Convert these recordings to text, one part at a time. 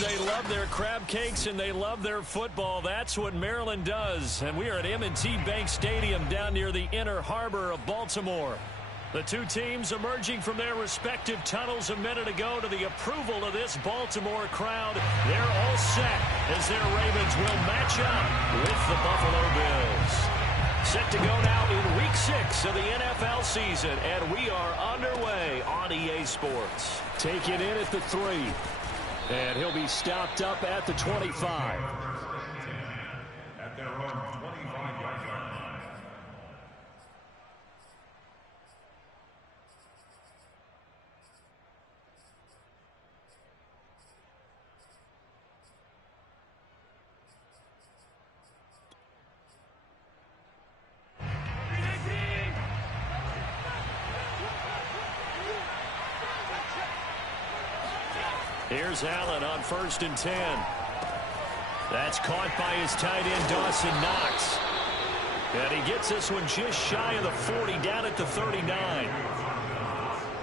They love their crab cakes and they love their football. That's what Maryland does. And we are at M&T Bank Stadium down near the Inner Harbor of Baltimore. The two teams emerging from their respective tunnels a minute ago to the approval of this Baltimore crowd. They're all set as their Ravens will match up with the Buffalo Bills. Set to go now in Week 6 of the NFL season, and we are underway on EA Sports. Taken in at the 3. And he'll be stopped up at the 25. At their own 25-yard line. Here's Allen on 1st and 10. That's caught by his tight end, Dawson Knox. And he gets this one just shy of the 40, down at the 39.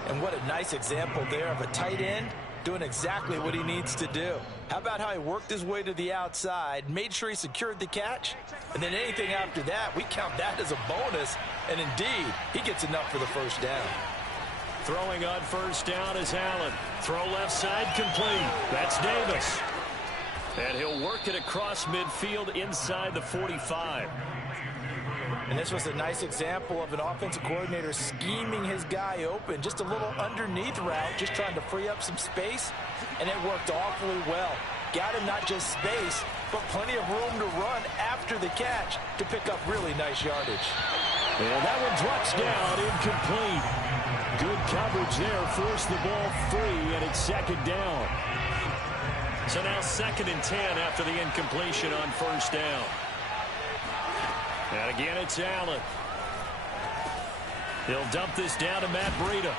And what a nice example there of a tight end doing exactly what he needs to do. How about how he worked his way to the outside, made sure he secured the catch, and then anything after that, we count that as a bonus. And indeed, he gets enough for the first down. Throwing on 1st down is Allen. Throw left side complete. That's Davis. And he'll work it across midfield inside the 45. And this was a nice example of an offensive coordinator scheming his guy open. Just a little underneath route, just trying to free up some space. And it worked awfully well. Got him not just space, but plenty of room to run after the catch to pick up really nice yardage. And that one drops down, incomplete. Good coverage there, forced the ball free, and it's 2nd down. So now 2nd and 10 after the incompletion on 1st down. And again, it's Allen. He'll dump this down to Matt Breida.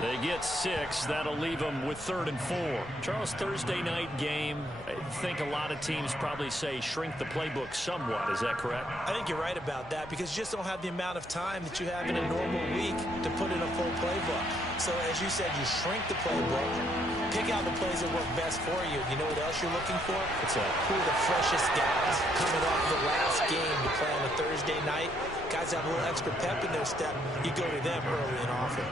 They get 6. That'll leave them with 3rd and 4. Charles, Thursday night game, I think a lot of teams probably say shrink the playbook somewhat. Is that correct? I think you're right about that because you just don't have the amount of time that you have in a normal week to put in a full playbook. So as you said, you shrink the playbook, pick out the plays that work best for you. You know what else you're looking for? Who are the freshest guys coming off the last game to play on a Thursday night? Guys have a little extra pep in their step. You go to them early and often.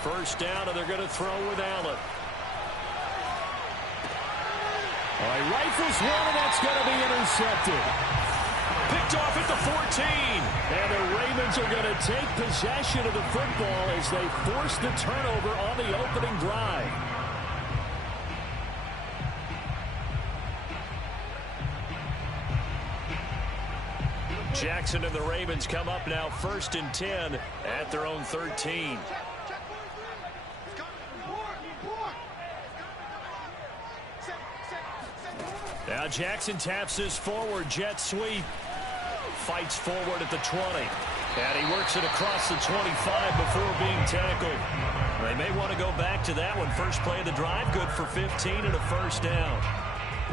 First down, and they're going to throw with Allen. All right, rifles one, and that's going to be intercepted. Picked off at the 14. And the Ravens are going to take possession of the football as they force the turnover on the opening drive. Jackson and the Ravens come up now 1st and 10 at their own 13. Now Jackson taps this forward, jet sweep. Fights forward at the 20. And he works it across the 25 before being tackled. They may want to go back to that one. First play of the drive, good for 15 and a 1st down.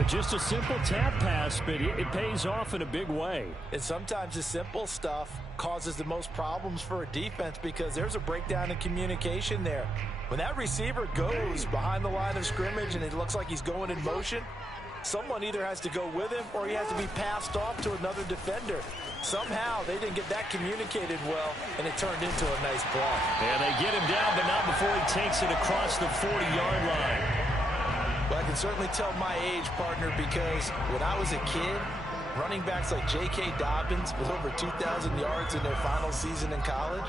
Just a simple tap pass, but it pays off in a big way. And sometimes the simple stuff causes the most problems for a defense because there's a breakdown in communication there. When that receiver goes behind the line of scrimmage and it looks like he's going in motion, someone either has to go with him or he has to be passed off to another defender. Somehow they didn't get that communicated well, and it turned into a nice play. And they get him down, but not before he takes it across the 40-yard line. Well, I can certainly tell my age, partner, because when I was a kid, running backs like J.K. Dobbins with over 2,000 yards in their final season in college,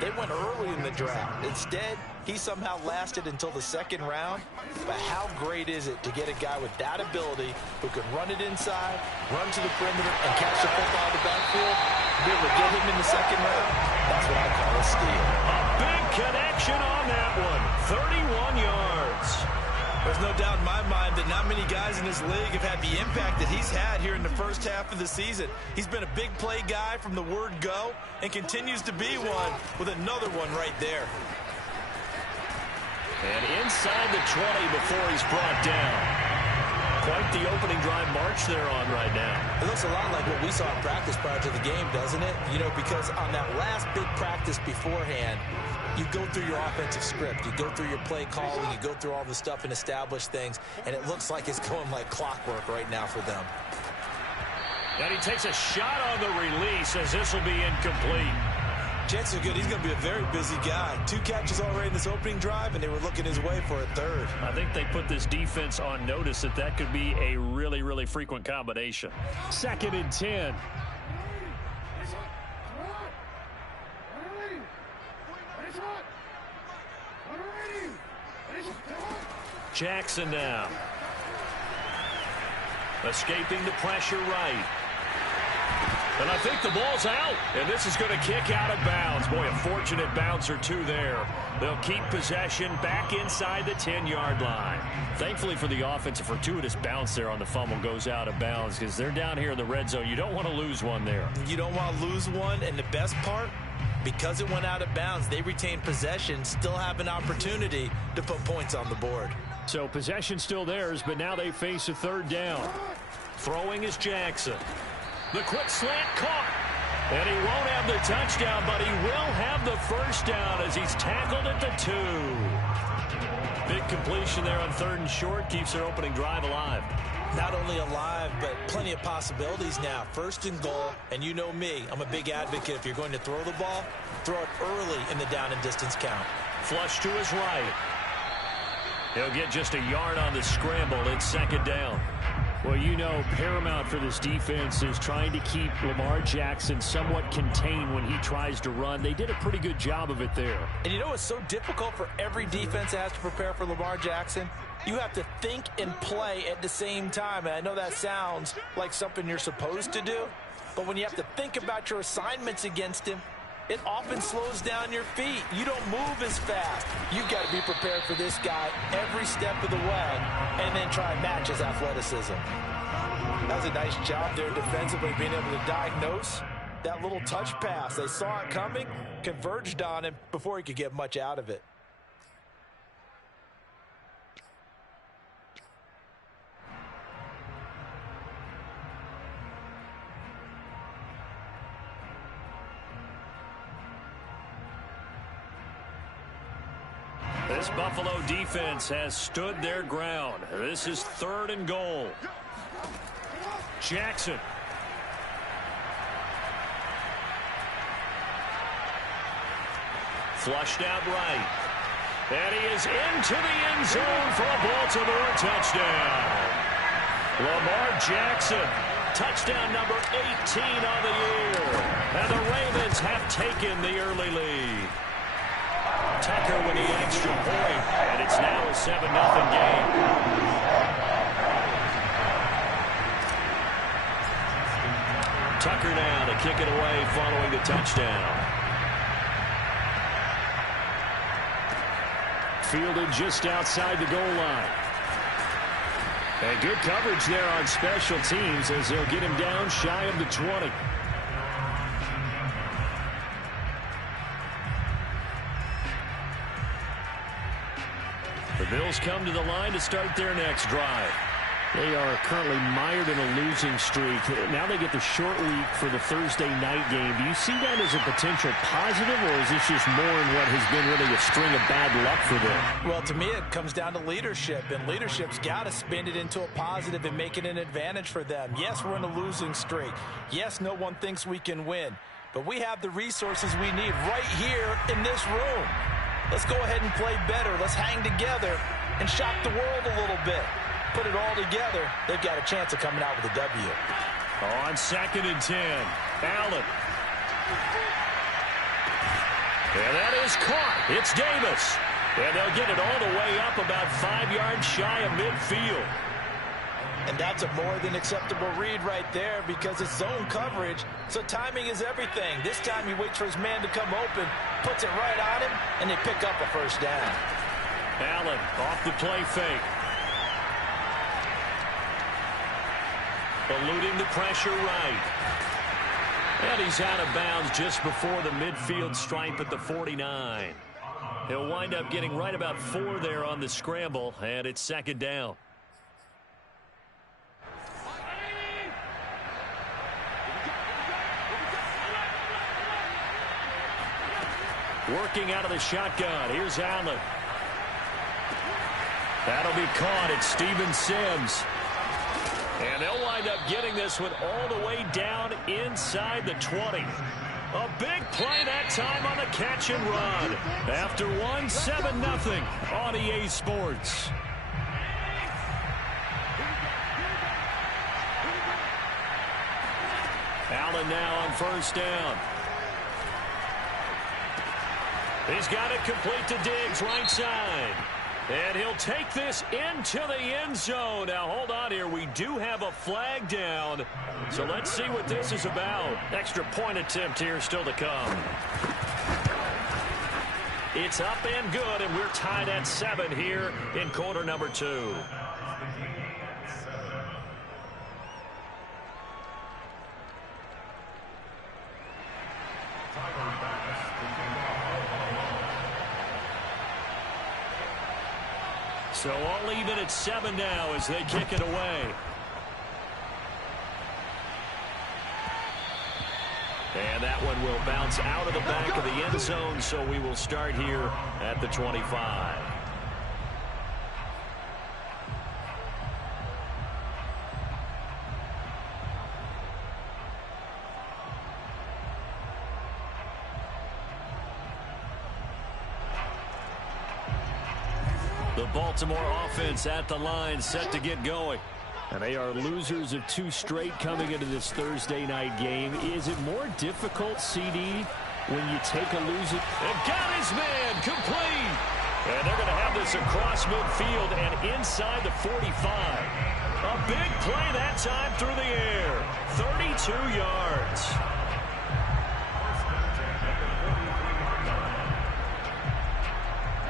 they went early in the draft. Instead, he somehow lasted until the 2nd round. But how great is it to get a guy with that ability who can run it inside, run to the perimeter, and catch the football out of the backfield? To be able to get him in the 2nd round, that's what I call a steal. A big connection on that one. 31 yards. There's no doubt in my mind that not many guys in this league have had the impact that he's had here in the first half of the season. He's been a big play guy from the word go and continues to be one with another one right there. And inside the 20 before he's brought down. Quite the opening drive march they're on right now. It looks a lot like what we saw in practice prior to the game, doesn't it? You know, because on that last big practice beforehand, you go through your offensive script. You go through your play calling. You go through all the stuff and establish things. And it looks like it's going like clockwork right now for them. And he takes a shot on the release as this will be incomplete. Chances are good he's going to be a very busy guy. 2 catches already in this opening drive, and they were looking his way for a third. I think they put this defense on notice that could be a really, really frequent combination. 2nd and 10. Jackson now. Escaping the pressure right. And I think the ball's out. And this is going to kick out of bounds. Boy, a fortunate bounce or two there. They'll keep possession back inside the 10-yard line. Thankfully for the offense, a fortuitous bounce there on the fumble goes out of bounds because they're down here in the red zone. You don't want to lose one there. You don't want to lose one. And the best part, because it went out of bounds, they retain possession, still have an opportunity to put points on the board. So possession still theirs, but now they face a 3rd down. Throwing is Jackson. The quick slant caught. And he won't have the touchdown, but he will have the 1st down as he's tackled at the 2. Big completion there on 3rd and short. Keeps their opening drive alive. Not only alive, but plenty of possibilities now. 1st and goal, and you know me. I'm a big advocate. If you're going to throw the ball, throw it early in the down and distance count. Flush to his right. He'll get just a yard on the scramble. It's 2nd down. Well, you know, paramount for this defense is trying to keep Lamar Jackson somewhat contained when he tries to run. They did a pretty good job of it there. And you know what's so difficult for every defense that has to prepare for Lamar Jackson? You have to think and play at the same time. And I know that sounds like something you're supposed to do, but when you have to think about your assignments against him, it often slows down your feet. You don't move as fast. You've got to be prepared for this guy every step of the way and then try and match his athleticism. That was a nice job there defensively, being able to diagnose that little touch pass. They saw it coming, converged on him before he could get much out of it. This Buffalo defense has stood their ground. This is 3rd and goal. Jackson. Flushed out right. And he is into the end zone for a Baltimore touchdown. Lamar Jackson, touchdown number 18 on the year. And the Ravens have taken the early lead. Tucker with the extra point, and it's now a 7-0 game. Tucker now to kick it away following the touchdown. Fielded just outside the goal line. And good coverage there on special teams as they'll get him down shy of the 20. The Bills come to the line to start their next drive. They are currently mired in a losing streak. Now they get the short week for the Thursday night game. Do you see that as a potential positive, or is this just more in what has been really a string of bad luck for them? Well, to me, it comes down to leadership, and leadership's got to spin it into a positive and make it an advantage for them. Yes, we're in a losing streak. Yes, no one thinks we can win, but we have the resources we need right here in this room. Let's go ahead and play better. Let's hang together and shock the world a little bit. Put it all together, they've got a chance of coming out with a W. On 2nd and 10, Allen. And that is caught. It's Davis. And they'll get it all the way up about 5 yards shy of midfield. And that's a more than acceptable read right there because it's zone coverage, so timing is everything. This time he waits for his man to come open, puts it right on him, and they pick up a 1st down. Allen off the play fake. Eluding the pressure right. And he's out of bounds just before the midfield stripe at the 49. He'll wind up getting right about 4 there on the scramble, and it's 2nd down. Working out of the shotgun. Here's Allen. That'll be caught. It's Steven Sims. And they'll wind up getting this one all the way down inside the 20. A big play that time on the catch and run. After one, 7-0 on EA Sports. Allen now on first down. He's got it complete to Diggs, right side. And he'll take this into the end zone. Now, hold on here. We do have a flag down. So let's see what this is about. Extra point attempt here still to come. It's up and good, and we're tied at 7 here in quarter number 2. So all even at 7 now as they kick it away. And that one will bounce out of the back of the end zone, so we will start here at the 25. The Baltimore offense at the line, set to get going. And they are losers of 2 straight coming into this Thursday night game. Is it more difficult, CD, when you take a loser? And got his man complete. And they're going to have this across midfield and inside the 45. A big play that time through the air. 32 yards.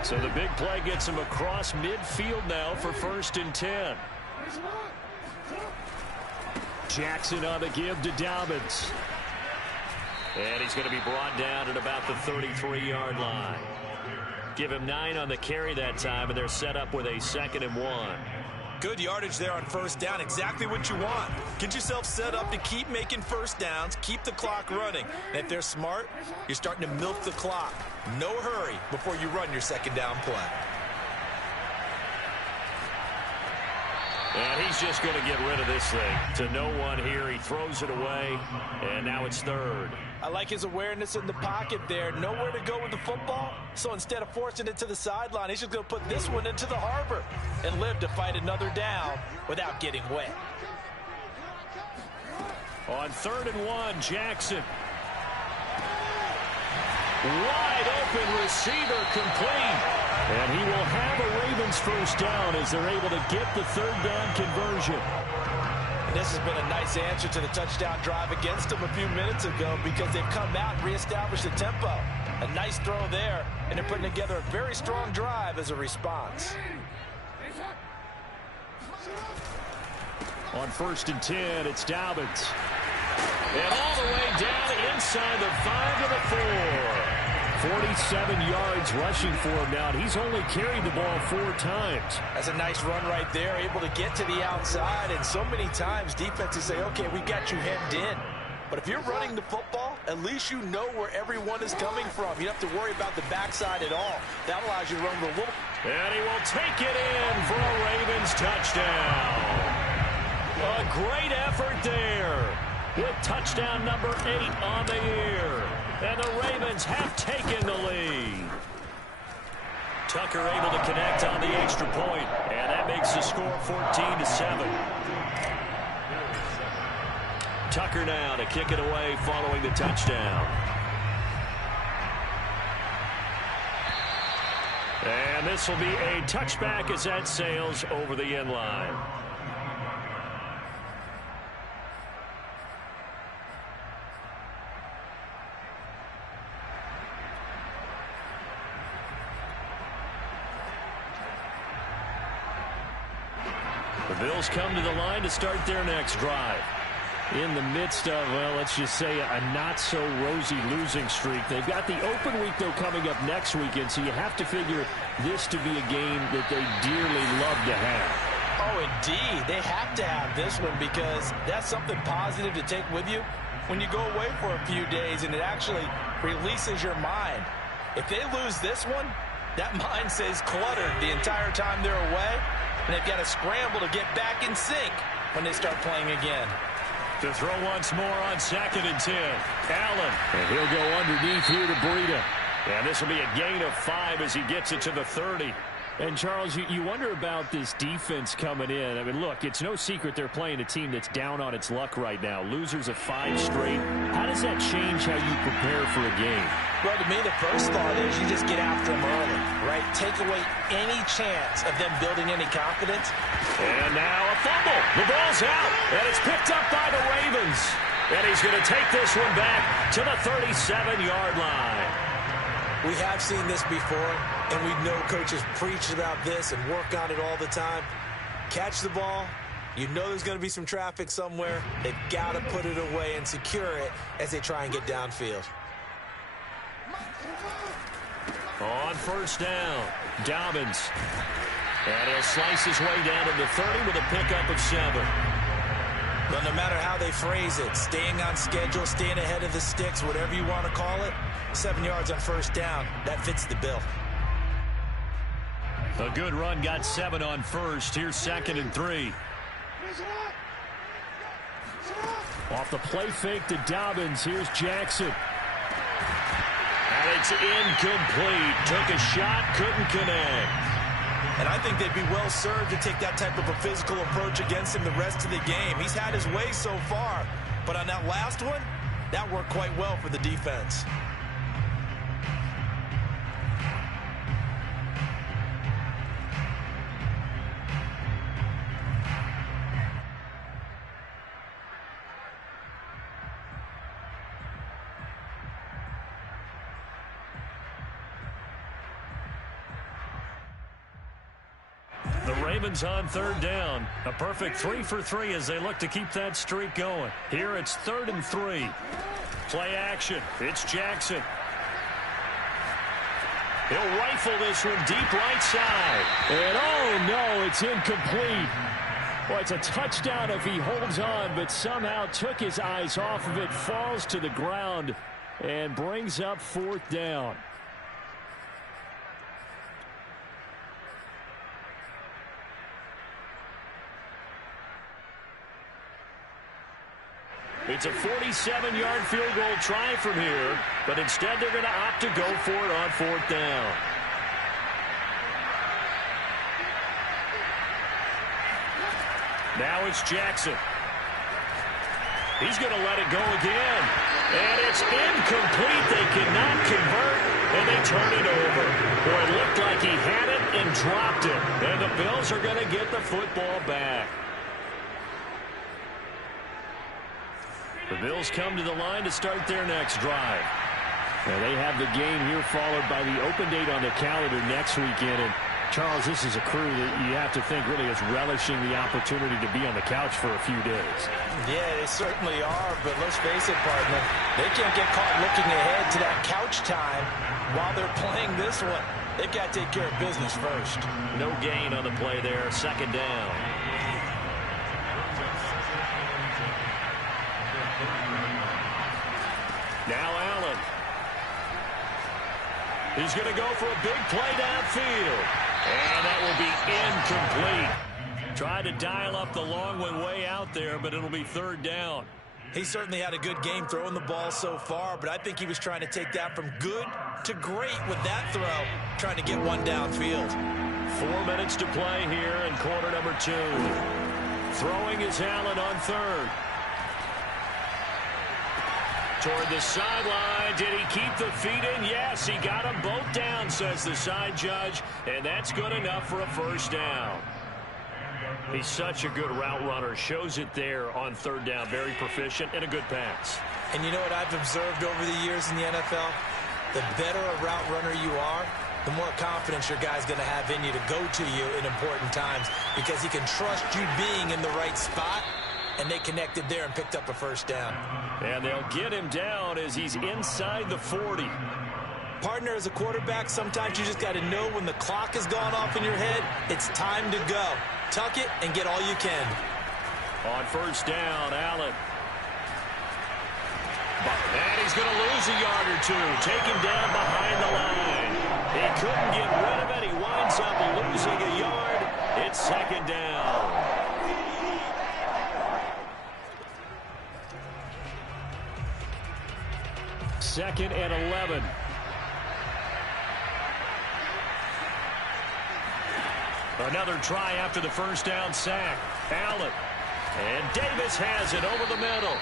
So the big play gets him across midfield now for 1st and 10. Jackson on the give to Dobbins. And he's going to be brought down at about the 33-yard line. Give him 9 on the carry that time, and they're set up with a 2nd and 1. Good yardage there on first down. Exactly what you want. Get yourself set up to keep making first downs, keep the clock running. And if they're smart, you're starting to milk the clock. No hurry before you run your 2nd down play. And he's just going to get rid of this thing. To no one here. He throws it away, and now it's 3rd. I like his awareness in the pocket there. Nowhere to go with the football. So instead of forcing it to the sideline, he's just going to put this one into the harbor and live to fight another down without getting wet. On 3rd and 1, Jackson. Wide open receiver complete. And he will have a Ravens first down as they're able to get the 3rd down conversion. And this has been a nice answer to the touchdown drive against them a few minutes ago because they've come out and reestablished the tempo. A nice throw there, and they're putting together a very strong drive as a response. On 1st and 10, it's Dobbins. And all the way down inside the 5 to the 4. 47 yards rushing for him now. He's only carried the ball 4 times. That's a nice run right there, able to get to the outside. And so many times defenses say, okay, we got you hemmed in. But if you're running the football, at least you know where everyone is coming from. You don't have to worry about the backside at all. That allows you to run with a little. And he will take it in for a Ravens touchdown. A great effort there with touchdown number 8 on the year. And the Ravens have taken the lead. Tucker able to connect on the extra point, and that makes the score 14-7. Tucker now to kick it away following the touchdown. And this will be a touchback as that sails over the end line. The Bills come to the line to start their next drive. In the midst of, well, let's just say a not-so-rosy losing streak. They've got the open week, though, coming up next weekend, so you have to figure this to be a game that they dearly love to have. Oh, indeed. They have to have this one because that's something positive to take with you when you go away for a few days, and it actually releases your mind. If they lose this one, that mind stays cluttered the entire time they're away, and they've got to scramble to get back in sync when they start playing again. To throw once more on 2nd and 10. Allen. And he'll go underneath here to Breida. And this will be a gain of 5 as he gets it to the 30. And, Charles, you wonder about this defense coming in. I mean, look, it's no secret they're playing a team that's down on its luck right now. Losers of 5 straight. How does that change how you prepare for a game? Well, to me, the first thought is you just get after them early, right? Take away any chance of them building any confidence. And now a fumble. The ball's out, and it's picked up by the Ravens. And he's going to take this one back to the 37-yard line. We have seen this before, and we know coaches preach about this and work on it all the time. Catch the ball. You know there's going to be some traffic somewhere. They've got to put it away and secure it as they try and get downfield. On 1st down, Dobbins. And he'll slice his way down to the 30 with a pickup of 7. But no matter how they phrase it, staying on schedule, staying ahead of the sticks, whatever you want to call it, 7 yards on 1st down, that fits the bill. A good run got 7 on 1st. Here's 2nd and 3. Off the play fake to Dobbins. Here's Jackson. And it's incomplete. Took a shot, couldn't connect. And I think they'd be well served to take that type of a physical approach against him the rest of the game. He's had his way so far. But on that last one, that worked quite well for the defense. The Ravens on 3rd down. A perfect 3 for 3 as they look to keep that streak going. Here it's 3rd and 3. Play action. It's Jackson. He'll rifle this one deep right side. And oh no, it's incomplete. Well, it's a touchdown if he holds on, but somehow took his eyes off of it, falls to the ground, and brings up 4th down. It's a 47-yard field goal try from here, but instead they're going to opt to go for it on 4th down. Now it's Jackson. He's going to let it go again. And it's incomplete. They cannot convert, and they turn it over. Boy, it looked like he had it and dropped it. And the Bills are going to get the football back. The Bills come to the line to start their next drive. Now they have the game here followed by the open date on the calendar next weekend. And Charles, this is a crew that you have to think really is relishing the opportunity to be on the couch for a few days. Yeah, they certainly are, but let's face it, partner. They can't get caught looking ahead to that couch time while they're playing this one. They've got to take care of business first. No gain on the play there. 2nd down. Now Allen. He's going to go for a big play downfield. And that will be incomplete. Tried to dial up the long one way out there, but it'll be 3rd down. He certainly had a good game throwing the ball so far, but I think he was trying to take that from good to great with that throw, trying to get one downfield. 4 minutes to play here in quarter number 2. Throwing is Allen on 3rd. Toward the sideline. Did he keep the feet in? Yes, he got them both down, says the side judge, and that's good enough for a 1st down. He's such a good route runner. Shows it there on 3rd down. Very proficient and a good pass. And you know what I've observed over the years in the NFL? The better a route runner you are, the more confidence your guy's going to have in you to go to you in important times because he can trust you being in the right spot. And they connected there and picked up a 1st down. And they'll get him down as he's inside the 40. Partner, as a quarterback, sometimes you just got to know when the clock has gone off in your head, it's time to go. Tuck it and get all you can. On 1st down, Allen. And he's going to lose a yard or two. Taken down behind the line. He couldn't get rid of it. He winds up losing a yard. It's second down. Second and 11. Another try after the first down sack. Allen. And Davis has it over the middle.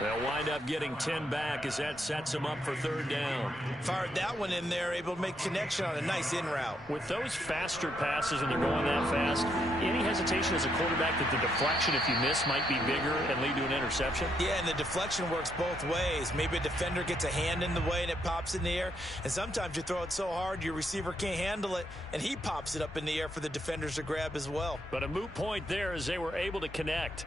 They'll wind up getting 10 back as that sets them up for third down. Fired that one in there, able to make connection on a nice in route. With those faster passes and they're going that fast, any hesitation as a quarterback that the deflection, if you miss, might be bigger and lead to an interception? Yeah, and the deflection works both ways. Maybe a defender gets a hand in the way and it pops in the air. And sometimes you throw it so hard your receiver can't handle it, and he pops it up in the air for the defenders to grab as well. But a moot point there as they were able to connect.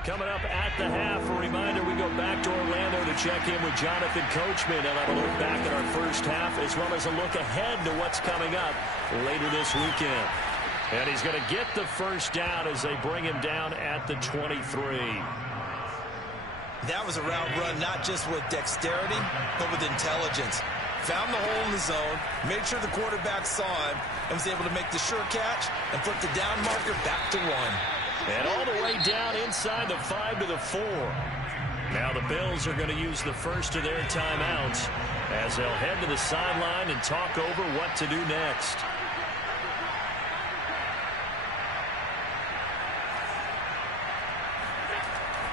Coming up at the half, a reminder, we go back to Orlando to check in with Jonathan Coachman. He'll have a look back at our first half as well as a look ahead to what's coming up later this weekend. And he's going to get the first down as they bring him down at the 23. That was a route run not just with dexterity, but with intelligence. Found the hole in the zone, made sure the quarterback saw him, and was able to make the sure catch and flip the down marker back to one. And all the way down inside the 5 to the 4. Now the Bills are going to use the first of their timeouts as they'll head to the sideline and talk over what to do next.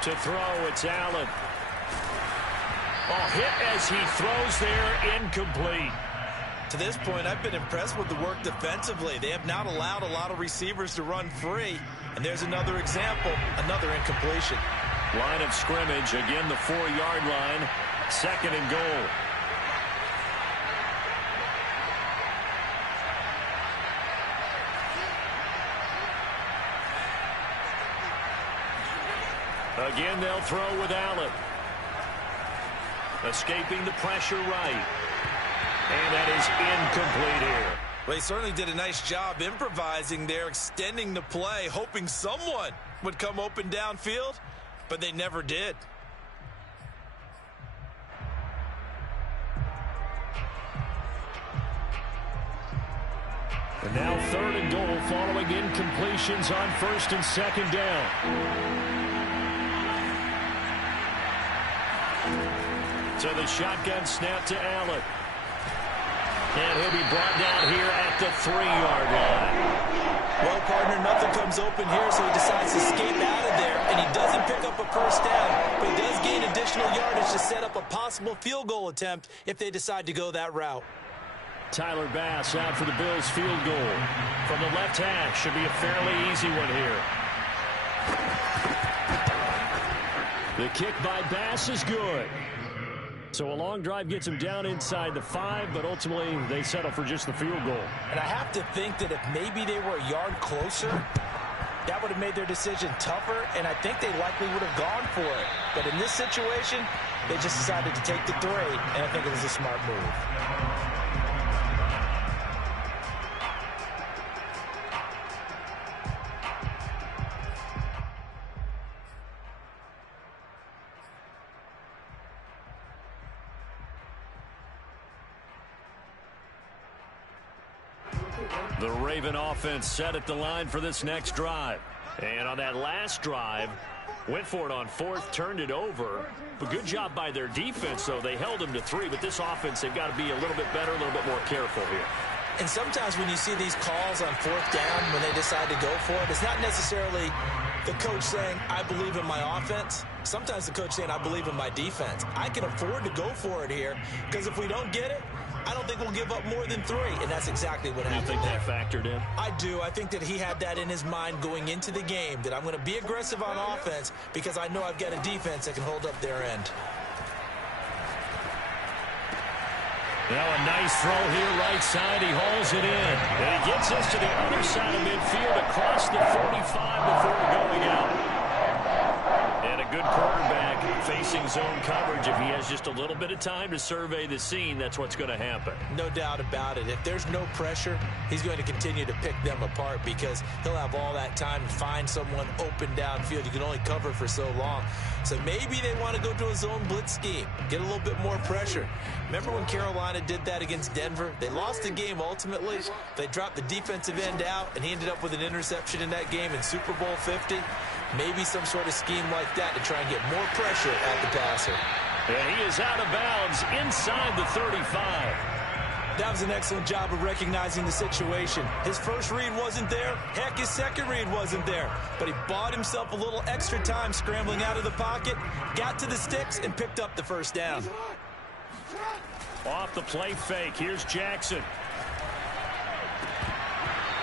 To throw, it's Allen. Hit as he throws there, incomplete. To this point, I've been impressed with the work defensively. They have not allowed a lot of receivers to run free. And there's another example, another incompletion. Line of scrimmage, again the 4-yard line, second and goal. Again, they'll throw with Allen. Escaping the pressure right. And that is incomplete here. Well, he certainly did a nice job improvising there, extending the play, hoping someone would come open downfield, but they never did. And now third and goal following incompletions on first and second down. So the shotgun snap to Allen. And he'll be brought down here at the 3-yard line. Well, partner, nothing comes open here, so he decides to escape out of there, and he doesn't pick up a first down, but he does gain additional yardage to set up a possible field goal attempt if they decide to go that route. Tyler Bass out for the Bills field goal. From the left hash, should be a fairly easy one here. The kick by Bass is good. So a long drive gets him down inside the 5, but ultimately they settle for just the field goal. And I have to think that if maybe they were a yard closer, that would have made their decision tougher, and I think they likely would have gone for it. But in this situation, they just decided to take the 3, and I think it was a smart move. The Raven offense set at the line for this next drive. And on that last drive, went for it on 4th, turned it over. But good job by their defense, though. They held them to 3, but this offense, they've got to be a little bit better, a little bit more careful here. And sometimes when you see these calls on 4th down, when they decide to go for it, it's not necessarily the coach saying, I believe in my offense. Sometimes the coach saying, I believe in my defense. I can afford to go for it here, because if we don't get it, I don't think we'll give up more than 3, and that's exactly what happened. You think that factored in? I do. I think that he had that in his mind going into the game, that I'm going to be aggressive on offense because I know I've got a defense that can hold up their end. Now a nice throw here right side. He hauls it in. And he gets us to the other side of midfield across the 45 before going out. And a good quarterback facing facing zone coverage, if he has just a little bit of time to survey the scene, that's what's going to happen. No doubt about it. If there's no pressure, he's going to continue to pick them apart because he'll have all that time to find someone open downfield. You can only cover for so long. So maybe they want to go to a zone blitz scheme, get a little bit more pressure. Remember when Carolina did that against Denver? They lost the game ultimately. They dropped the defensive end out, and he ended up with an interception in that game in Super Bowl 50. Maybe some sort of scheme like that to try and get more pressure at the passer. And he is out of bounds inside the 35. That was an excellent job of recognizing the situation. His first read wasn't there. Heck, his second read wasn't there. But he bought himself a little extra time scrambling out of the pocket, got to the sticks, and picked up the first down. Off the play fake, here's Jackson.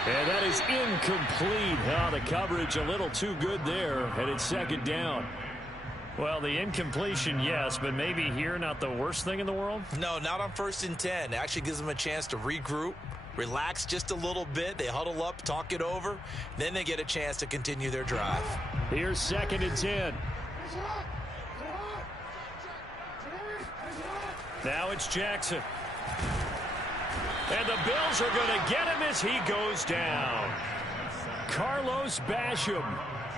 And that is incomplete. Oh, the coverage a little too good there, and it's second down. Well, the incompletion, yes, but maybe here not the worst thing in the world? No, not on 1st and 10. It actually gives them a chance to regroup, relax just a little bit. They huddle up, talk it over. Then they get a chance to continue their drive. Here's 2nd and 10. Now it's Jackson. And the Bills are going to get him as he goes down. Carlos Basham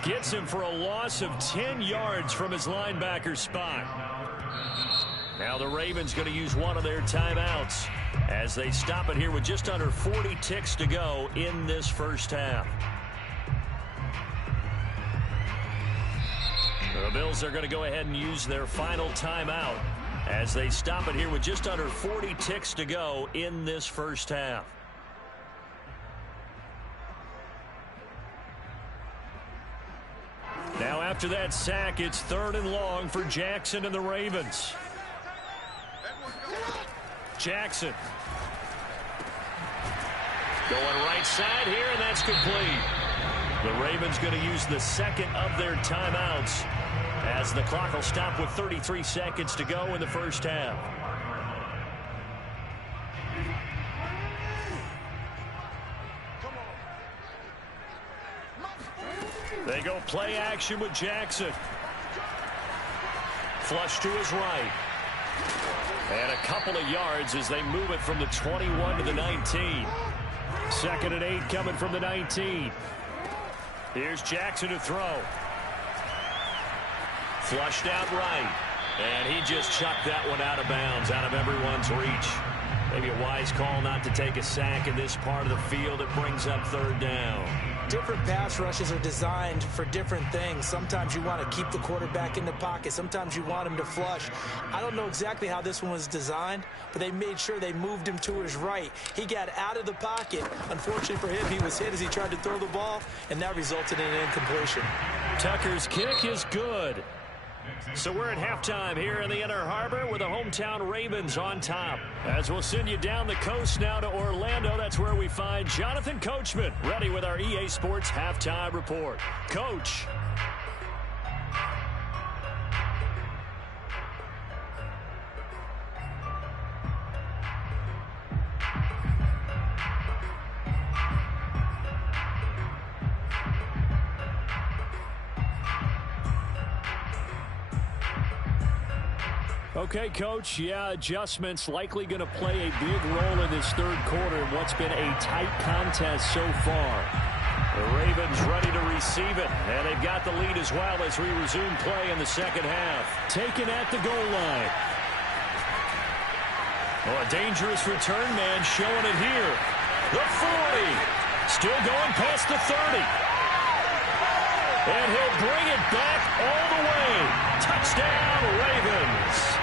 gets him for a loss of 10 yards from his linebacker spot. Now the Ravens going to use one of their timeouts as they stop it here with just under 40 ticks to go in this first half. The Bills are going to go ahead and use their final timeout as they stop it here with just under 40 ticks to go in this first half. Now after that sack, it's 3rd and long for Jackson and the Ravens. Jackson. Going right side here, and that's complete. The Ravens going to use the second of their timeouts as the clock will stop with 33 seconds to go in the first half. They go play action with Jackson. Flush to his right. And a couple of yards as they move it from the 21 to the 19. 2nd and 8 coming from the 19. Here's Jackson to throw. Flushed out right. And he just chucked that one out of bounds, out of everyone's reach. Maybe a wise call not to take a sack in this part of the field. It brings up 3rd down. Different pass rushes are designed for different things. Sometimes you want to keep the quarterback in the pocket. Sometimes you want him to flush. I don't know exactly how this one was designed, but they made sure they moved him to his right. He got out of the pocket. Unfortunately for him, he was hit as he tried to throw the ball, and that resulted in an incompletion. Tucker's kick is good. So we're at halftime here in the Inner Harbor with the hometown Ravens on top. As we'll send you down the coast now to Orlando, that's where we find Jonathan Coachman ready with our EA Sports Halftime Report. Coach. Okay, Coach, yeah, adjustments likely going to play a big role in this 3rd quarter in what's been a tight contest so far. The Ravens ready to receive it, and they've got the lead as well as we resume play in the 2nd half. Taken at the goal line. Oh, a dangerous return man showing it here. The 40. Still going past the 30. And he'll bring it back all the way. Touchdown, Ravens.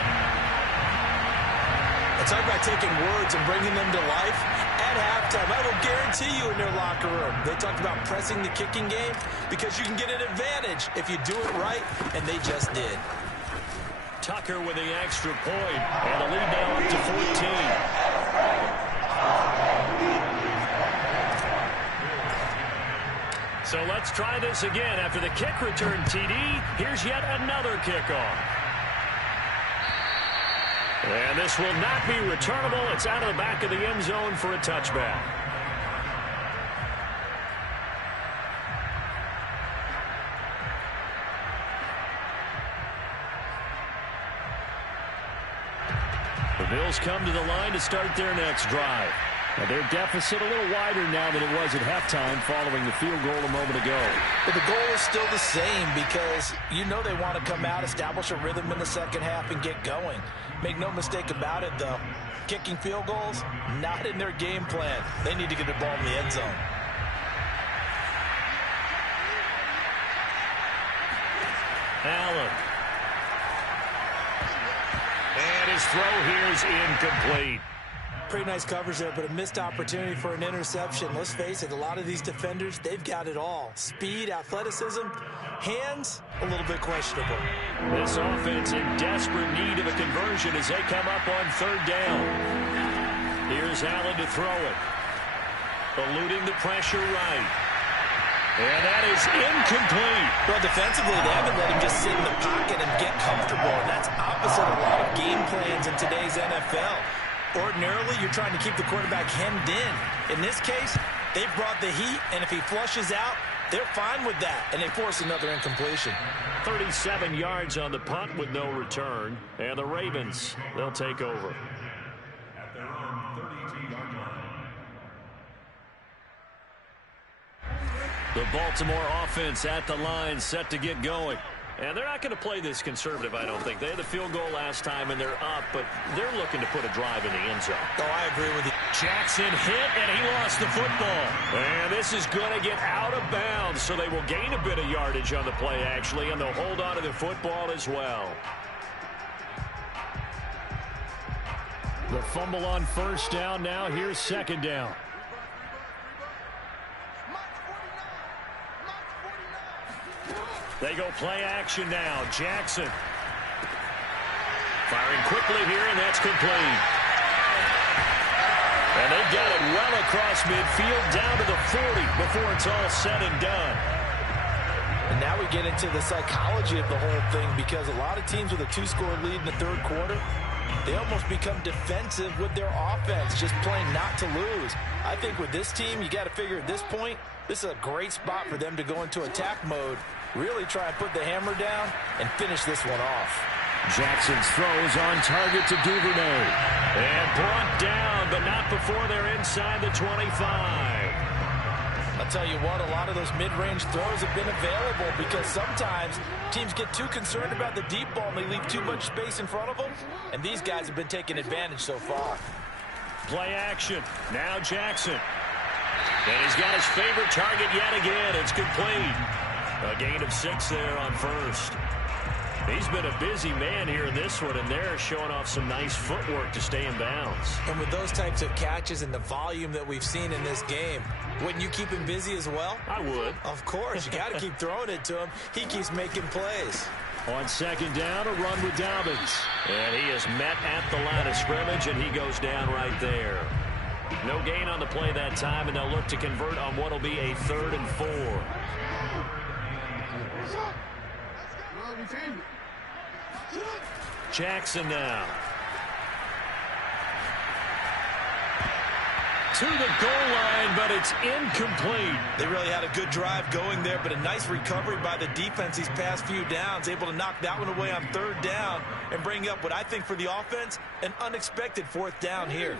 Talk about taking words and bringing them to life. At halftime, I will guarantee you in their locker room, they talked about pressing the kicking game because you can get an advantage if you do it right, and they just did. Tucker with the extra point, and the lead now up to 14. So let's try this again. After the kick return, TD, here's yet another kickoff. And this will not be returnable. It's out of the back of the end zone for a touchback. Bills come to the line to start their next drive. Now their deficit a little wider now than it was at halftime following the field goal a moment ago. But the goal is still the same because you know they want to come out, establish a rhythm in the second half, and get going. Make no mistake about it, though. Kicking field goals, not in their game plan. They need to get the ball in the end zone. Allen. And his throw here is incomplete. Pretty nice coverage there, but a missed opportunity for an interception. Let's face it, a lot of these defenders, they've got it all. Speed, athleticism, hands, a little bit questionable. This offense in desperate need of a conversion as they come up on third down. Here's Allen to throw it. Eluding the pressure right. And that is incomplete. Well, defensively, they haven't let him just sit in the pocket and get comfortable. And that's opposite a lot of game plans in today's NFL. Ordinarily, you're trying to keep the quarterback hemmed in. In this case, they've brought the heat, and if he flushes out, they're fine with that, and they force another incompletion. 37 yards on the punt with no return. And the Ravens, they'll take over. At their own 32-yard line. The Baltimore offense at the line, set to get going. And they're not going to play this conservative, I don't think. They had the field goal last time, and they're up, but they're looking to put a drive in the end zone. Oh, I agree with you. Jackson hit, and he lost the football. And this is going to get out of bounds, so they will gain a bit of yardage on the play, actually, and they'll hold on to the football as well. The fumble on first down now. Here's second down. They go play action now. Jackson. Firing quickly here, and that's complete. And they've got it well across midfield down to the 40 before it's all said and done. And now we get into the psychology of the whole thing because a lot of teams with a two-score lead in the third quarter, they almost become defensive with their offense, just playing not to lose. I think with this team, you got to figure at this point, this is a great spot for them to go into attack mode, really try and put the hammer down and finish this one off. Jackson's throws on target to Duvernay. And brought down, but not before they're inside the 25. I'll tell you what, a lot of those mid-range throws have been available because sometimes teams get too concerned about the deep ball and they leave too much space in front of them, and these guys have been taking advantage so far. Play action. Now Jackson. And he's got his favorite target yet again. It's complete. A gain of 6 there on first. He's been a busy man here in this one, and they're showing off some nice footwork to stay in bounds. And with those types of catches and the volume that we've seen in this game, wouldn't you keep him busy as well? I would. Of course. You got to keep throwing it to him. He keeps making plays. On second down, a run with Dobbins. And he is met at the line of scrimmage, and he goes down right there. No gain on the play that time, and they'll look to convert on what will be a 3rd and 4. Jackson now. To the goal line, but it's incomplete. They really had a good drive going there, but a nice recovery by the defense these past few downs, able to knock that one away on 3rd down and bring up what I think for the offense, an unexpected 4th down here.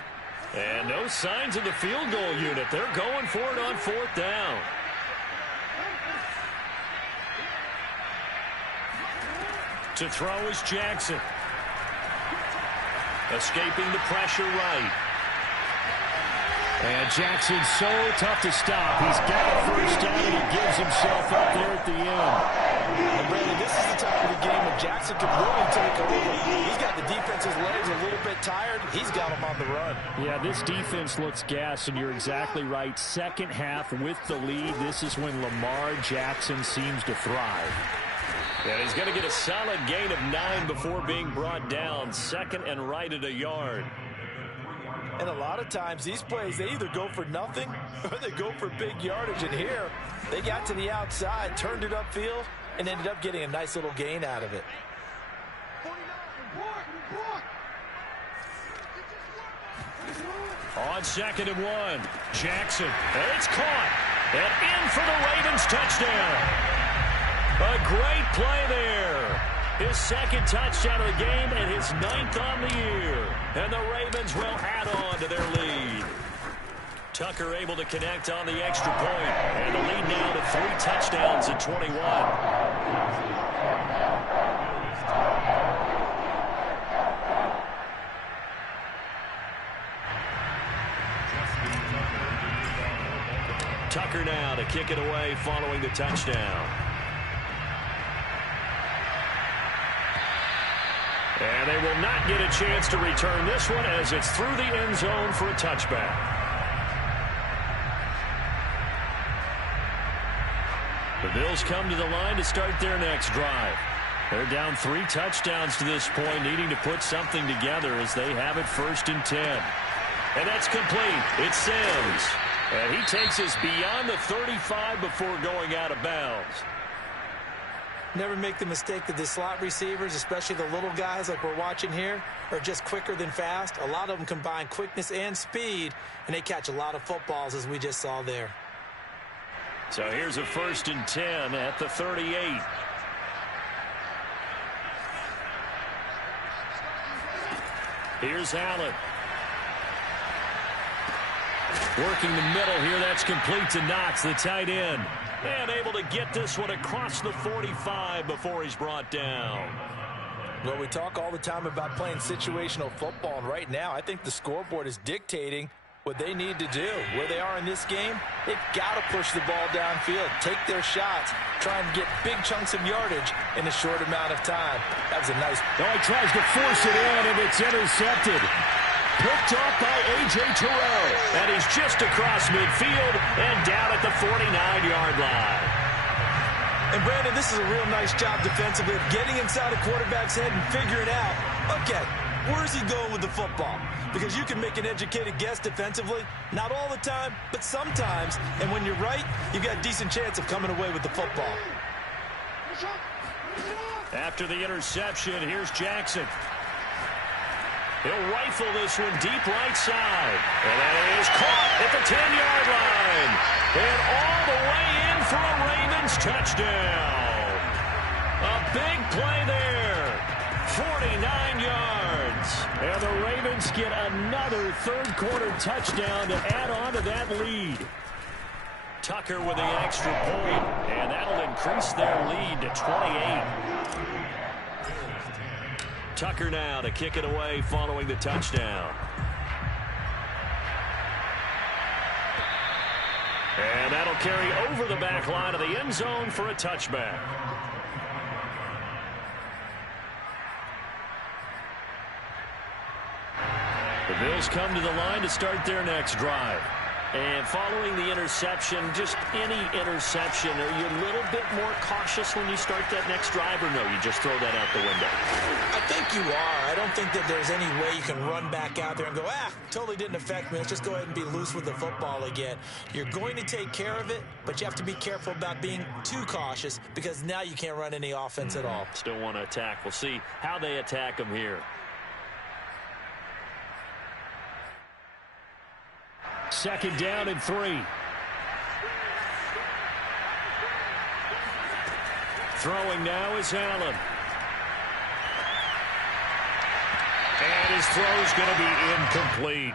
And no signs of the field goal unit. They're going for it on 4th down. To throw is Jackson. Escaping the pressure right. And Jackson's so tough to stop. He's got a first down, and he gives himself up there at the end. And Brandon, this is the time of the game when Jackson can really take over. He's got the defense's legs a little bit tired. He's got them on the run. Yeah, this defense looks gassed, and you're exactly right. Second half with the lead, this is when Lamar Jackson seems to thrive. And he's going to get a solid gain of 9 before being brought down. 2nd and right at a yard. And a lot of times these plays, they either go for nothing or they go for big yardage. And here, they got to the outside, turned it upfield, and ended up getting a nice little gain out of it. On 2nd and 1, Jackson. And it's caught. And in for the Ravens touchdown. A great play there. His second touchdown of the game and his 9th on the year. And the Ravens will add on to their lead. Tucker able to connect on the extra point. And the lead now to 3 touchdowns at 21. Tucker now to kick it away following the touchdown. And they will not get a chance to return this one as it's through the end zone for a touchback. The Bills come to the line to start their next drive. They're down 3 touchdowns to this point, needing to put something together as they have it 1st and 10. And that's complete. It's Sims. And he takes us beyond the 35 before going out of bounds. Never make the mistake that the slot receivers, especially the little guys like we're watching here, are just quicker than fast. A lot of them combine quickness and speed, and they catch a lot of footballs, as we just saw there. So here's a 1st and 10 at the 38. Here's Allen. Working the middle here. That's complete to Knox, the tight end. And able to get this one across the 45 before he's brought down. Well, we talk all the time about playing situational football, and right now I think the scoreboard is dictating what they need to do. Where they are in this game, they've got to push the ball downfield, take their shots, try and get big chunks of yardage in a short amount of time. That was a nice... Oh, he tries to force it in, and it's intercepted. Picked up by A.J. Terrell. And he's just across midfield and down at the 49-yard line. And, Brandon, this is a real nice job defensively of getting inside a quarterback's head and figuring out, okay, where's he going with the football? Because you can make an educated guess defensively. Not all the time, but sometimes. And when you're right, you've got a decent chance of coming away with the football. After the interception, here's Jackson. He'll rifle this one deep right side. And that is caught at the 10-yard line. And all the way in for a Ravens touchdown. A big play there. 49 yards. And the Ravens get another third-quarter touchdown to add on to that lead. Tucker with the extra point. And that'll increase their lead to 28. Tucker now to kick it away following the touchdown. And that'll carry over the back line of the end zone for a touchback. The Bills come to the line to start their next drive. And following the interception, just any interception, are you a little bit more cautious when you start that next drive, or no, you just throw that out the window? I think you are. I don't think that there's any way you can run back out there and go, totally didn't affect me. Let's just go ahead and be loose with the football again. You're going to take care of it, but you have to be careful about being too cautious because now you can't run any offense at all. Still want to attack. We'll see how they attack them here. Second down and 3. Throwing now is Allen. And his throw's going to be incomplete.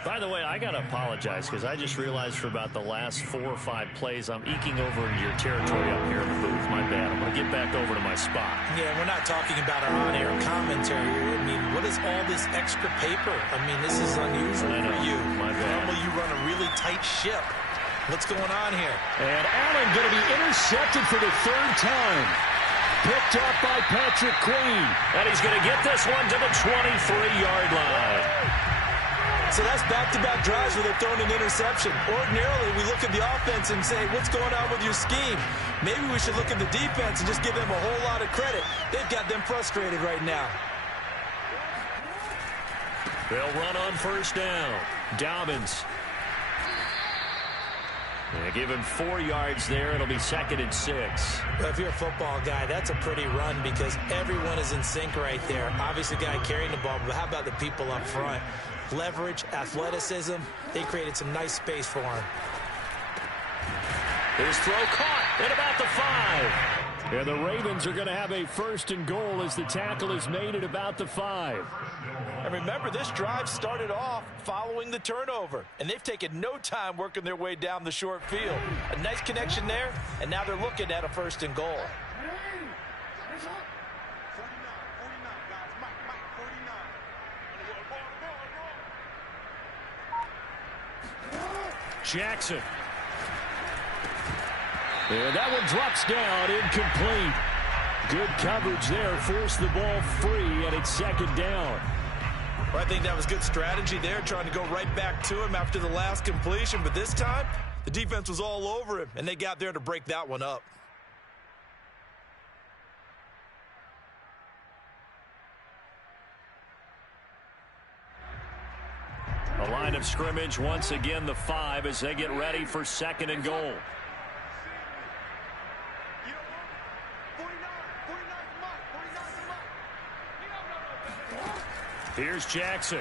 By the way, I got to apologize because I just realized for about the last 4 or 5 plays, I'm eking over into your territory up here in the booth. My bad. I'm going to get back over to my spot. Yeah, we're not talking about our on-air commentary. I mean, what is all this extra paper? I mean, this is unusual for you. My bad. Normally you run a really tight ship. What's going on here? And Allen going to be intercepted for the 3rd time. Picked up by Patrick Queen. And he's going to get this one to the 23-yard line. So that's back-to-back drives where they're throwing an interception. Ordinarily, we look at the offense and say, what's going on with your scheme? Maybe we should look at the defense and just give them a whole lot of credit. They've got them frustrated right now. They'll run on 1st down. Dobbins. And give him 4 yards there. It'll be 2nd and 6. Well, if you're a football guy, that's a pretty run because everyone is in sync right there. Obviously, the guy carrying the ball, but how about the people up front? Leverage, athleticism, they created some nice space for him. His throw caught at about the 5. And the Ravens are going to have a 1st and goal as the tackle is made at about the 5. And remember, this drive started off following the turnover, and they've taken no time working their way down the short field. A nice connection there, and now they're looking at a 1st and goal. Jackson. And that one drops down, incomplete. Good coverage there, forced the ball free, and it's 2nd down. Well, I think that was good strategy there, trying to go right back to him after the last completion. But this time, the defense was all over him, and they got there to break that one up. The line of scrimmage, once again, the 5 as they get ready for 2nd and goal. Here's Jackson.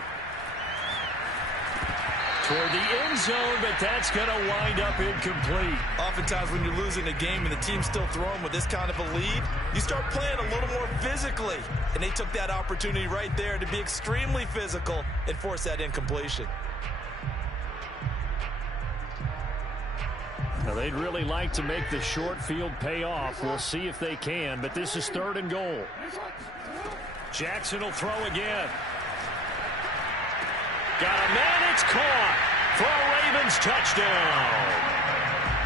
Toward the end zone, but that's going to wind up incomplete. Oftentimes when you're losing a game and the team's still throwing with this kind of a lead, you start playing a little more physically. And they took that opportunity right there to be extremely physical and force that incompletion. Now, they'd really like to make the short field pay off. We'll see if they can, but this is 3rd and goal. Jackson will throw again. Got a man, it's caught for a Ravens touchdown.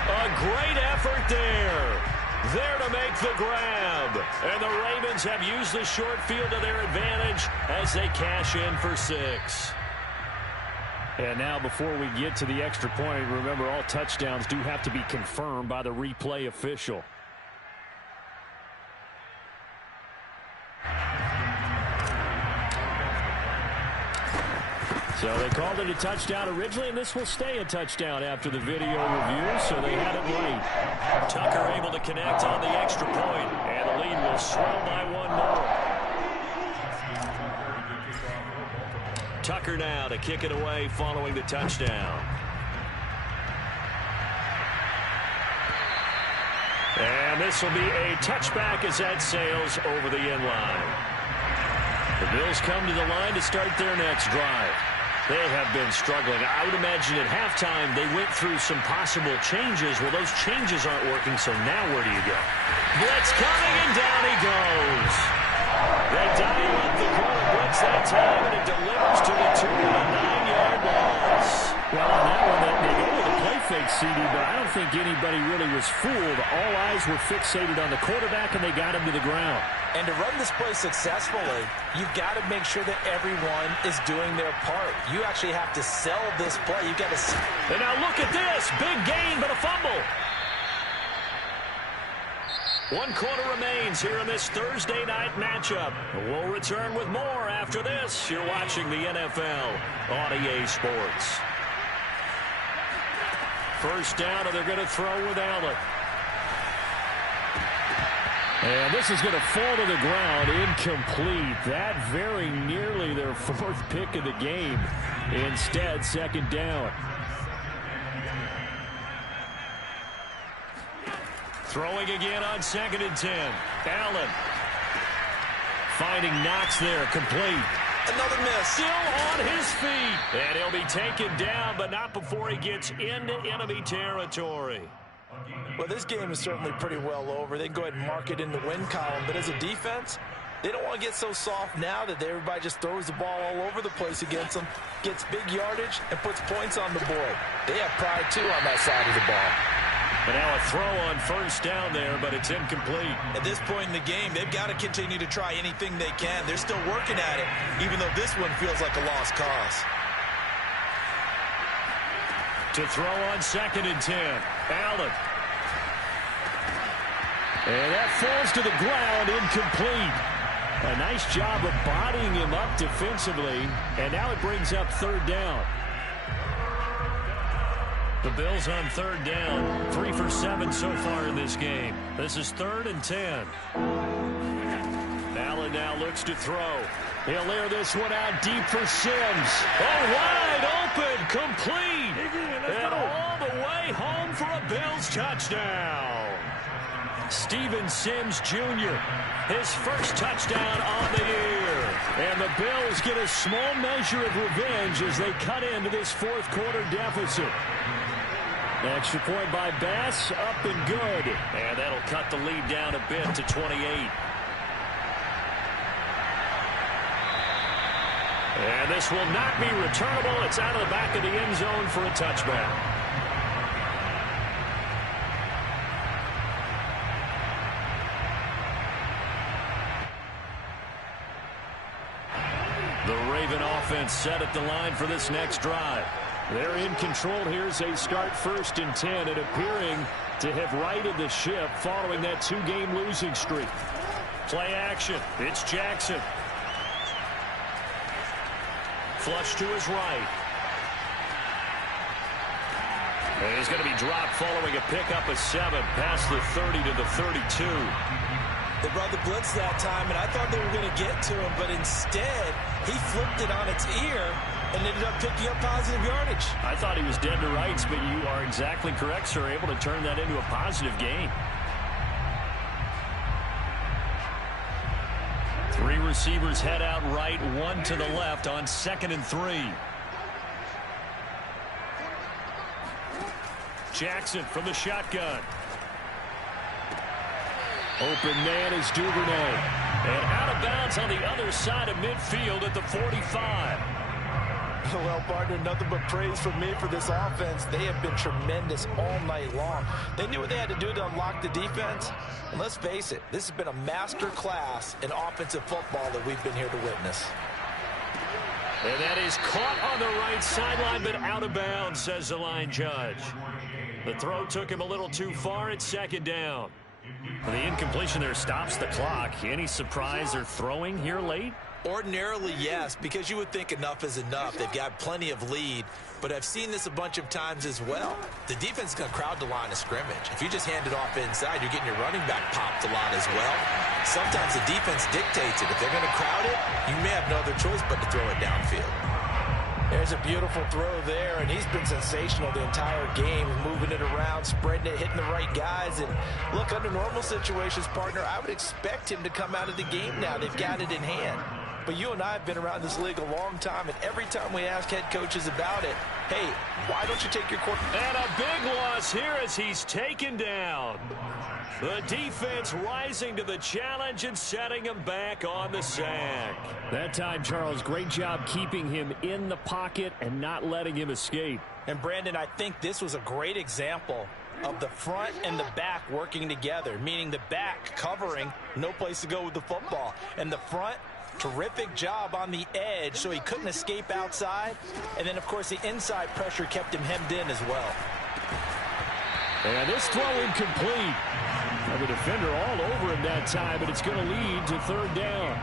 A great effort there. There to make the grab. And the Ravens have used the short field to their advantage as they cash in for 6. And now before we get to the extra point, remember all touchdowns do have to be confirmed by the replay official. So they called it a touchdown originally, and this will stay a touchdown after the video review, so they had it right. Tucker able to connect on the extra point, and the lead will swell by 1 more. Tucker now to kick it away following the touchdown. And this will be a touchback as that sails over the end line. The Bills come to the line to start their next drive. They have been struggling. I would imagine at halftime they went through some possible changes. Well, those changes aren't working, so now where do you go? Blitz coming, and down he goes. They dial up the corner blitz that time, and it delivers to the 2 on a 9-yard loss. Well, on that one, they go with a play fake, CD, but I don't think anybody really was fooled. All eyes were fixated on the quarterback, and they got him to the ground. And to run this play successfully, you've got to make sure that everyone is doing their part. You actually have to sell this play. You've got to... And now look at this. Big gain, but a fumble. 1 quarter remains here in this Thursday night matchup. We'll return with more after this. You're watching the NFL on EA Sports. First down, and they're going to throw with Allen. And this is going to fall to the ground, incomplete. That very nearly their 4th pick of the game. Instead, 2nd down. Throwing again on 2nd and 10. Allen finding Knox there, complete. Another miss. Still on his feet. And he'll be taken down, but not before he gets into enemy territory. Well, this game is certainly pretty well over. They can go ahead and mark it in the win column. But as a defense, they don't want to get so soft now that everybody just throws the ball all over the place against them, gets big yardage, and puts points on the board. They have pride, too, on that side of the ball. And now a throw on 1st down there, but it's incomplete. At this point in the game, they've got to continue to try anything they can. They're still working at it, even though this one feels like a lost cause. To throw on 2nd and 10. Allen. And that falls to the ground, incomplete. A nice job of bodying him up defensively, and now it brings up 3rd down. The Bills on 3rd down, 3 for 7 so far in this game. This is 3rd and 10. Allen now looks to throw. He'll air this one out deep for Sims. Oh, wide open, complete, and all the way home for a Bills touchdown. Steven Sims Jr., his first touchdown on the year. And the Bills get a small measure of revenge as they cut into this fourth quarter deficit. Extra point by Bass, up and good. And that'll cut the lead down a bit to 28. And this will not be returnable. It's out of the back of the end zone for a touchback. The Raven offense set at the line for this next drive. They're in control here as they start 1st and 10 and appearing to have righted the ship following that 2-game losing streak. Play action. It's Jackson. Flush to his right. And he's going to be dropped following a pickup of 7 past the 30 to the 32. They brought the blitz that time, and I thought they were going to get to him, but instead he flipped it on its ear and ended up picking up positive yardage. I thought he was dead to rights, but you are exactly correct, sir. Able to turn that into a positive gain. 3 receivers head out right, 1 to the left on 2nd and 3. Jackson from the shotgun. Open man is Duvernay. And out of bounds on the other side of midfield at the 45. Well, partner, nothing but praise from me for this offense. They have been tremendous all night long. They knew what they had to do to unlock the defense. And let's face it, this has been a master class in offensive football that we've been here to witness. And that is caught on the right sideline, but out of bounds, says the line judge. The throw took him a little too far at 2nd down. The incompletion there stops the clock. Any surprise they're throwing here late? Ordinarily, yes, because you would think enough is enough. They've got plenty of lead, but I've seen this a bunch of times as well. The defense is going to crowd the line of scrimmage. If you just hand it off inside, you're getting your running back popped a lot as well. Sometimes the defense dictates it. If they're going to crowd it, you may have no other choice but to throw it downfield. There's a beautiful throw there, and he's been sensational the entire game, moving it around, spreading it, hitting the right guys. And look, under normal situations, partner, I would expect him to come out of the game now. They've got it in hand. But you and I have been around this league a long time, and every time we ask head coaches about it, hey, why don't you take your quarterback? And a big loss here as he's taken down. The defense rising to the challenge and setting him back on the sack. That time, Charles, great job keeping him in the pocket and not letting him escape. And, Brandon, I think this was a great example of the front and the back working together, meaning the back covering, no place to go with the football, and the front, terrific job on the edge so he couldn't escape outside. And then, of course, the inside pressure kept him hemmed in as well. And this throw incomplete. Now the defender all over him that time, but it's going to lead to 3rd down.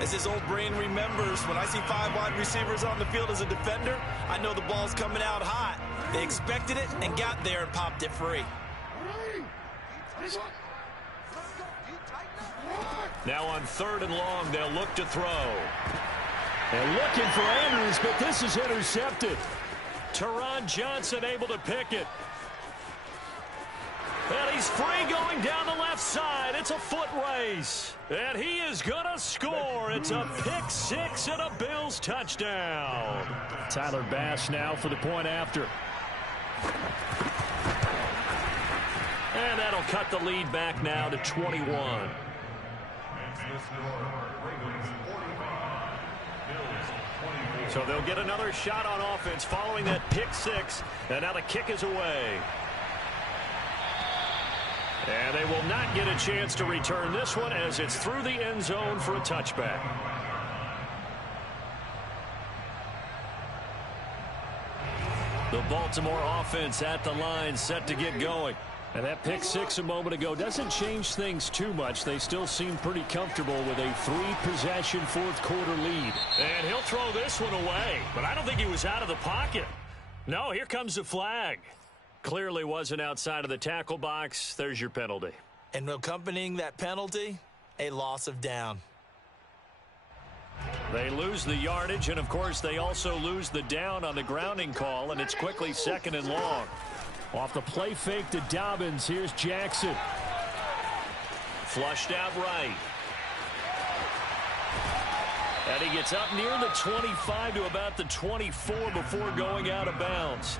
As his old brain remembers, when I see 5 wide receivers on the field as a defender, I know the ball's coming out hot. They expected it and got there and popped it free. Now on 3rd and long, they'll look to throw. And looking for Andrews, but this is intercepted. Teron Johnson able to pick it. And he's free going down the left side. It's a foot race. And he is going to score. It's a pick 6 and a Bills touchdown. Tyler Bass now for the point after. And that'll cut the lead back now to 21. So they'll get another shot on offense following that pick 6. And now the kick is away. And they will not get a chance to return this one as it's through the end zone for a touchback. The Baltimore offense at the line set to get going. And that pick 6 a moment ago doesn't change things too much. They still seem pretty comfortable with a 3-possession fourth quarter lead. And he'll throw this one away. But I don't think he was out of the pocket. No, here comes the flag. Clearly wasn't outside of the tackle box. There's your penalty. And accompanying that penalty, a loss of down. They lose the yardage, and of course they also lose the down on the grounding call, and it's quickly 2nd and long. Off the play fake to Dobbins, here's Jackson. flushed out right. And he gets up near the 25 to about the 24 before going out of bounds.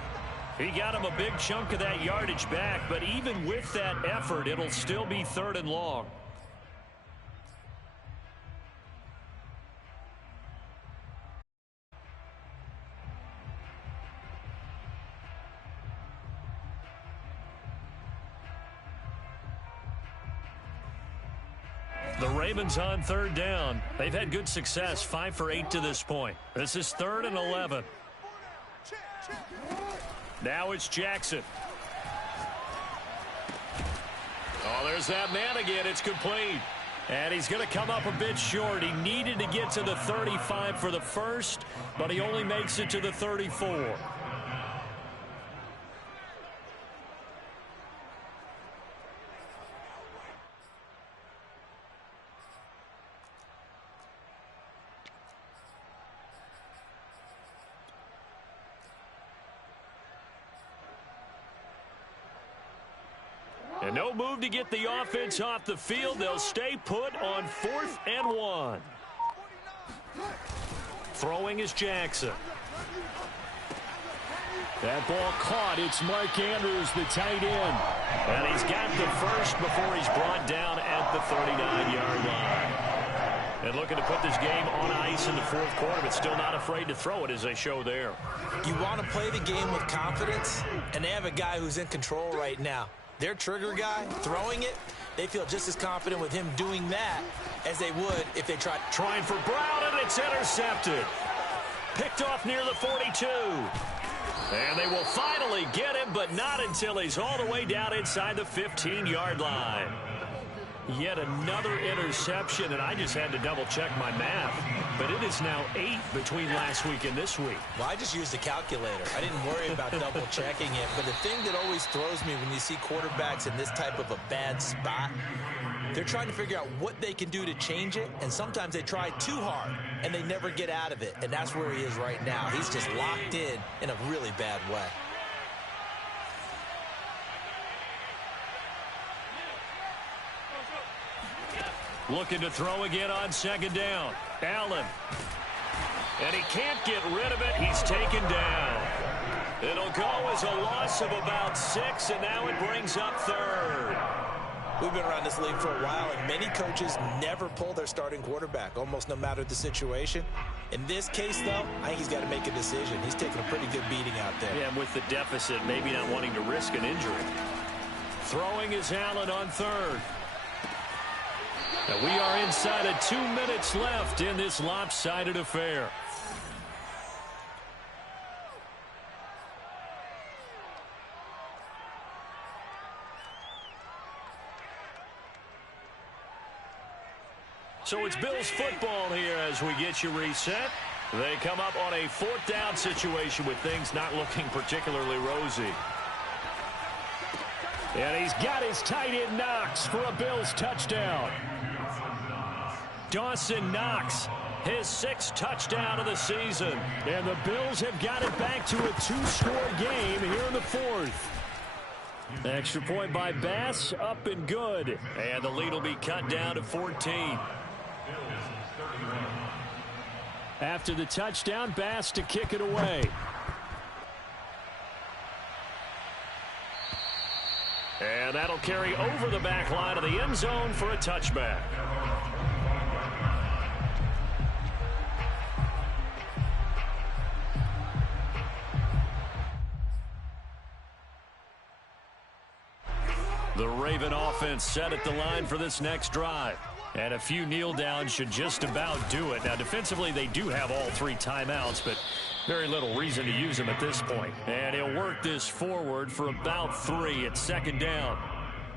He got him a big chunk of that yardage back, but even with that effort, it'll still be 3rd and long. The Ravens on 3rd down. They've had good success, 5 for 8 to this point. This is 3rd and 11. Now it's Jackson. Oh, there's that man again. It's complete. And he's going to come up a bit short. He needed to get to the 35 for the first, but he only makes it to the 34. And no move to get the offense off the field. They'll stay put on 4th and 1. Throwing is Jackson. That ball caught. It's Mark Andrews, the tight end. And he's got the first before he's brought down at the 39-yard line. And looking to put this game on ice in the 4th quarter, but still not afraid to throw it as they show there. You want to play the game with confidence, and they have a guy who's in control right now. Their trigger guy throwing it, they feel just as confident with him doing that as they would if they tried. Trying for Brown, and it's intercepted. Picked off near the 42. And they will finally get him, but not until he's all the way down inside the 15-yard line. Yet another interception, and I just had to double-check my math. But it is now 8 between last week and this week. Well, I just used the calculator. I didn't worry about double-checking it. But the thing that always throws me when you see quarterbacks in this type of a bad spot, they're trying to figure out what they can do to change it, and sometimes they try too hard, and they never get out of it. And that's where he is right now. He's just locked in a really bad way. Looking to throw again on 2nd down. Allen. And he can't get rid of it. He's taken down. It'll go as a loss of about 6, and now it brings up 3rd. We've been around this league for a while, and many coaches never pull their starting quarterback, almost no matter the situation. In this case, though, I think he's got to make a decision. He's taking a pretty good beating out there. Yeah, and with the deficit, maybe not wanting to risk an injury. Throwing is Allen on 3rd. And we are inside of 2 minutes left in this lopsided affair. So it's Bills football here as we get you reset. They come up on a 4th down situation with things not looking particularly rosy. And he's got his tight end Knox for a Bills touchdown. Dawson Knox, his 6th touchdown of the season. And the Bills have got it back to a 2-score game here in the 4th. Extra point by Bass, up and good. And the lead will be cut down to 14. After the touchdown, Bass to kick it away. And that'll carry over the back line of the end zone for a touchback. The Raven offense set at the line for this next drive. And a few kneel downs should just about do it. Now, defensively, they do have all 3 timeouts, but very little reason to use them at this point. And he'll work this forward for about 3 at 2nd down.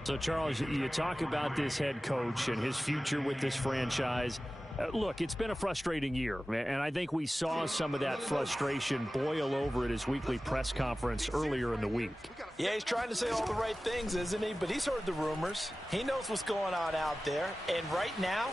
So, Charles, you talk about this head coach and his future with this franchise. Look, it's been a frustrating year, and I think we saw some of that frustration boil over at his weekly press conference earlier in the week. Yeah, he's trying to say all the right things, isn't he? But he's heard the rumors. He knows what's going on out there. And right now,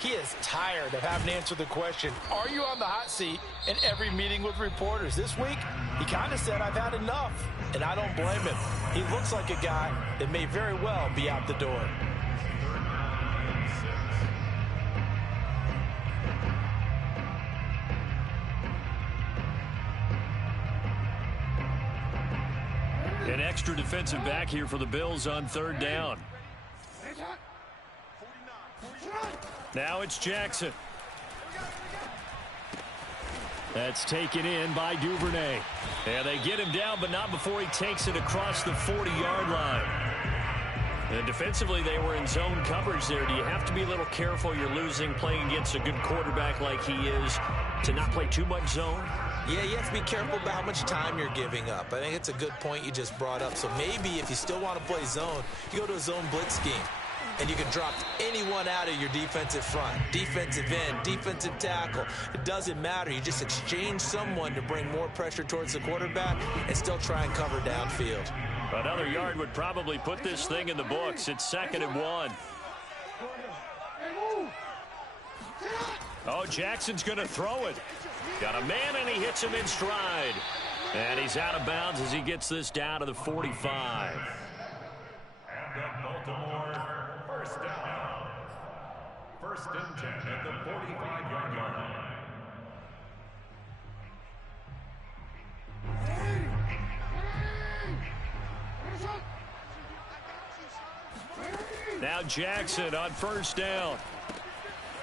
he is tired of having to answer the question, are you on the hot seat in every meeting with reporters? This week, he kind of said, I've had enough. And I don't blame him. He looks like a guy that may very well be out the door. An extra defensive back here for the Bills on third down. Now it's Jackson. That's taken in by Duvernay. And they get him down, but not before he takes it across the 40-yard line. And defensively, they were in zone coverage there. Do you have to be a little careful? You're losing playing against a good quarterback like he is to not play too much zone? Yeah, you have to be careful about how much time you're giving up. I think it's a good point you just brought up. So maybe if you still want to play zone, you go to a zone blitz scheme. And you can drop anyone out of your defensive front. Defensive end, defensive tackle. It doesn't matter. You just exchange someone to bring more pressure towards the quarterback and still try and cover downfield. Another yard would probably put this thing in the books. It's 2nd and 1. Oh, Jackson's going to throw it. Got a man, and he hits him in stride. And he's out of bounds as he gets this down to the 45. And Baltimore, first down. 1st and 10 at the 45-yard line. Now Jackson on 1st down.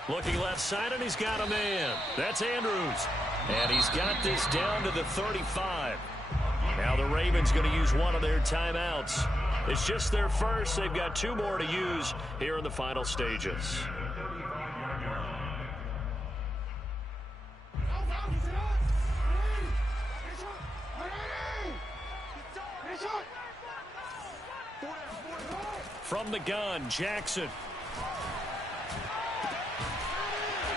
Looking left side, and he's got a man. That's Andrews. And he's got this down to the 35. Now the Ravens going to use one of their timeouts. It's just their first. They've got 2 more to use here in the final stages. From the gun, Jackson.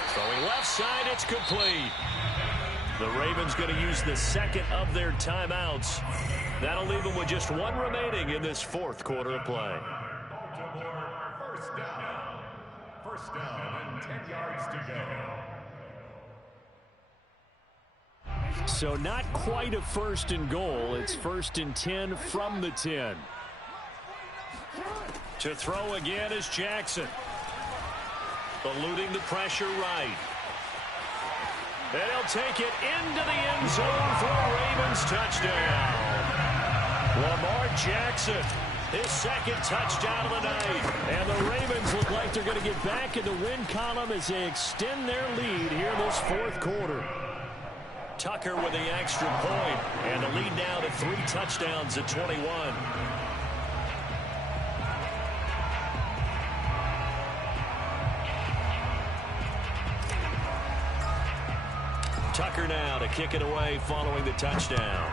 Throwing left side, it's complete. The Ravens going to use the 2nd of their timeouts. That'll leave them with just 1 remaining in this 4th quarter of play. Baltimore, first down. 1st down and 10 yards to go. So not quite a 1st and goal. It's 1st and 10 from the 10. To throw again is Jackson. Eluding the pressure right. And he'll take it into the end zone for a Ravens touchdown. Lamar Jackson, his 2nd touchdown of the night. And the Ravens look like they're going to get back in the win column as they extend their lead here this 4th quarter. Tucker with the extra point, and the lead now to 3 touchdowns at 21. Tucker now to kick it away following the touchdown.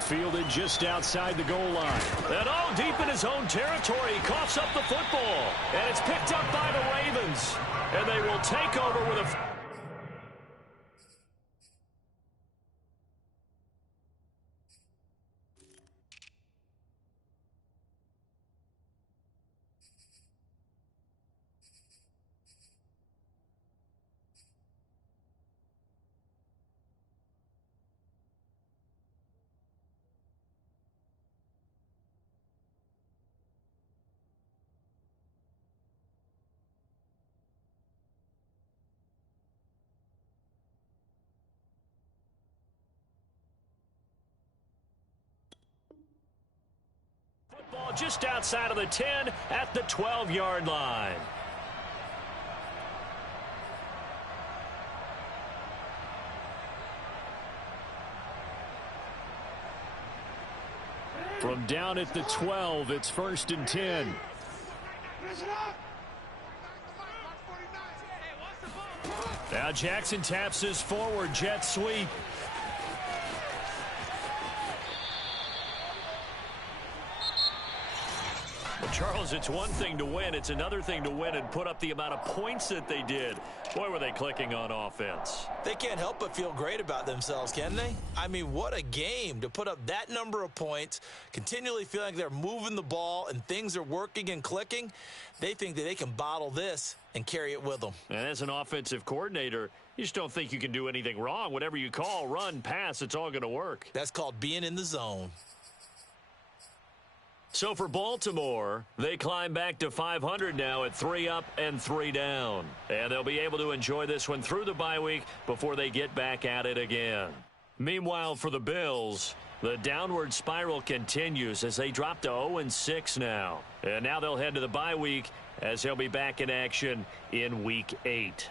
Fielded just outside the goal line. And all deep in his own territory. He coughs up the football. And it's picked up by the Ravens. And they will take over with a... Ball just outside of the 10 at the 12-yard line. From down at the 12, it's 1st and 10. Now Jackson taps his forward jet sweep. Charles, it's one thing to win. It's another thing to win and put up the amount of points that they did. Boy, were they clicking on offense. They can't help but feel great about themselves, can they? I mean, what a game to put up that number of points, continually feeling like they're moving the ball and things are working and clicking. They think that they can bottle this and carry it with them. And as an offensive coordinator, you just don't think you can do anything wrong. Whatever you call, run, pass, it's all going to work. That's called being in the zone. So for Baltimore, they climb back to 500 now at 3 up and 3 down. And they'll be able to enjoy this one through the bye week before they get back at it again. Meanwhile, for the Bills, the downward spiral continues as they drop to 0-6 now. And now they'll head to the bye week as they'll be back in action in Week 8.